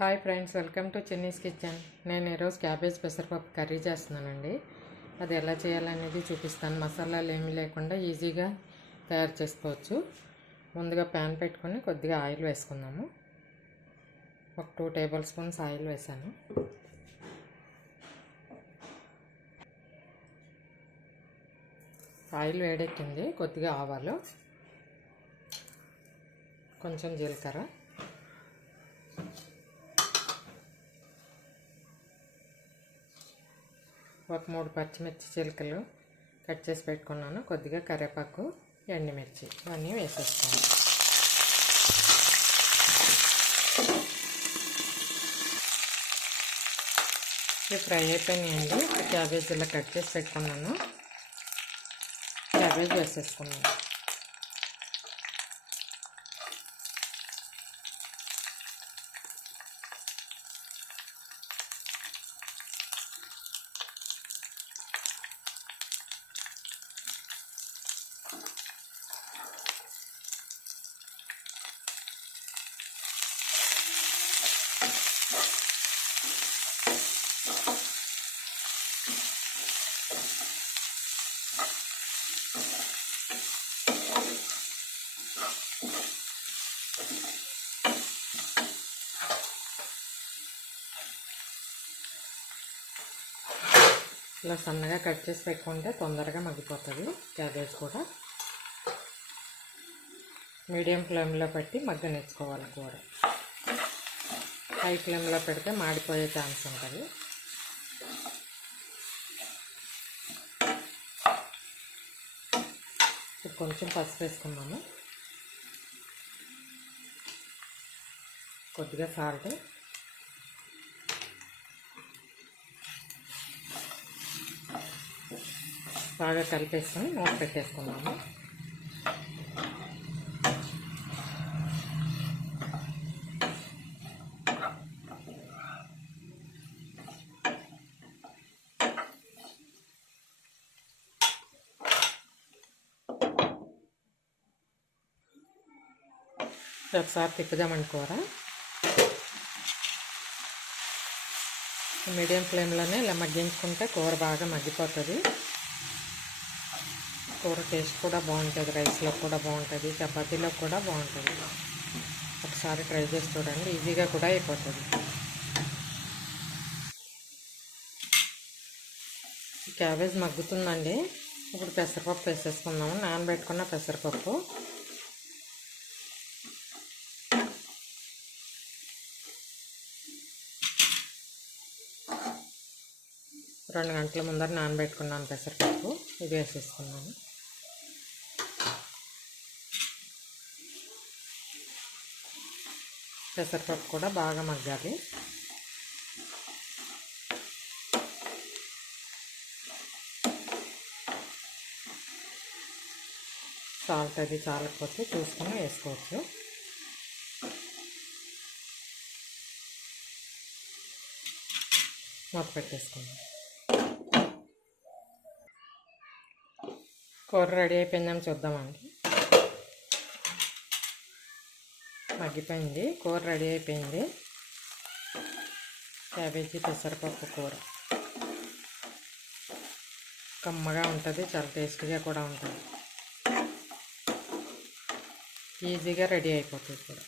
Hi friends welcome to Chenni's kitchen. నేను ఈరోజు cabbage పెసరపప్పు కర్రీ చేస్తున్నానండి. అది ఎలా చేయాలనేది చూపిస్తాను. మసాలాలు ఏమీ లేకుండా ఈజీగా తయారు చేసుకోవచ్చు. ముందుగా ప్యాన్ పెట్టుకొని కొద్దిగా ఆయిల్ వేసుకుందాము. ఒక టూ టేబుల్ స్పూన్స్ ఆయిల్ వేసాను. ఆయిల్ వేడెక్కింది. కొద్దిగా ఆవాలు కొంచెం జీలకర్ర. ఒక మూడు పచ్చిమిర్చి చిలుకలు కట్ చేసి పెట్టుకున్నాను. కొద్దిగా కరివేపాకు ఎండుమిర్చి ఇవన్నీ వేసేస్తాను. ఇవి ఫ్రై అయిపోయినాయండి. క్యాబేజీలో కట్ చేసి పెట్టుకున్నాను. క్యాబేజ్ వేసేసుకున్నాను. ఇలా సన్నగా కట్ చేసి పెట్టుకుంటే తొందరగా మగ్గిపోతుంది. క్యాబేజ్ కూడా. మీడియం ఫ్లేమ్లో పెట్టి మగ్గనిచ్చుకోవాలి కూర. హై ఫ్లేమ్లో పెడితే మాడిపోయే ఛాన్స్ ఉంటుంది. ఇప్పుడు కొంచెం పసుపు వేసుకున్నాము కొద్దిగా సాల్ట్. బాగా కలిపేసుకొని మూత పెట్టేసుకున్నాము. ఒకసారి తిప్పుదామని కూర. మీడియం ఫ్లేమ్లోనే ఇలా మగ్గించుకుంటే కూర బాగా మగ్గిపోతుంది. కూర టేస్ట్ కూడా బాగుంటుంది రైస్లో కూడా బాగుంటుంది చపాతీలో కూడా బాగుంటుంది. ఒకసారి ట్రై చేసి చూడండి ఈజీగా కూడా అయిపోతుంది. క్యాబేజ్ మగ్గుతుందండి. ఇప్పుడు పెసరపప్పు వేసేసుకుందాము. నానబెట్టుకున్న పెసరపప్పు. రెండు గంటల ముందర నానబెట్టుకున్నాను పెసరపప్పు. ఇది వేసేసుకున్నాను. పెసరపప్పు కూడా బాగా మగ్గాలి. సాల్ట్ అది చాలకపోతే చూసుకొని వేసుకోవచ్చు. మూత పెట్టేసుకుందాం. కూర రెడీ అయిపోయిందని చూద్దామండి. మగ్గిపోయింది కూర రెడీ అయిపోయింది. క్యాబేజీ పెసరపప్పు కూర. కమ్మగా ఉంటుంది చాలా టేస్టీగా కూడా ఉంటుంది. ఈజీగా రెడీ అయిపోతుంది కూడా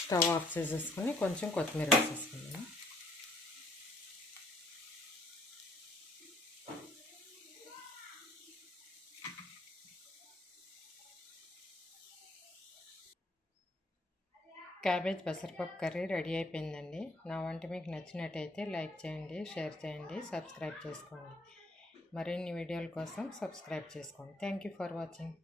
స్టవ్ ఆఫ్ చేసేసుకొని కొంచెం కొత్తిమీర వేసేసుకుందాం. క్యాబేజ్ పెసరపప్పు కర్రీ రెడీ అయిపోయిందండి. నా వంట మీకు నచ్చినట్టయితే లైక్ చేయండి షేర్ చేయండి సబ్స్క్రైబ్ చేసుకోండి. మరిన్ని వీడియోల కోసం సబ్స్క్రైబ్ చేసుకోండి. Thank you for watching.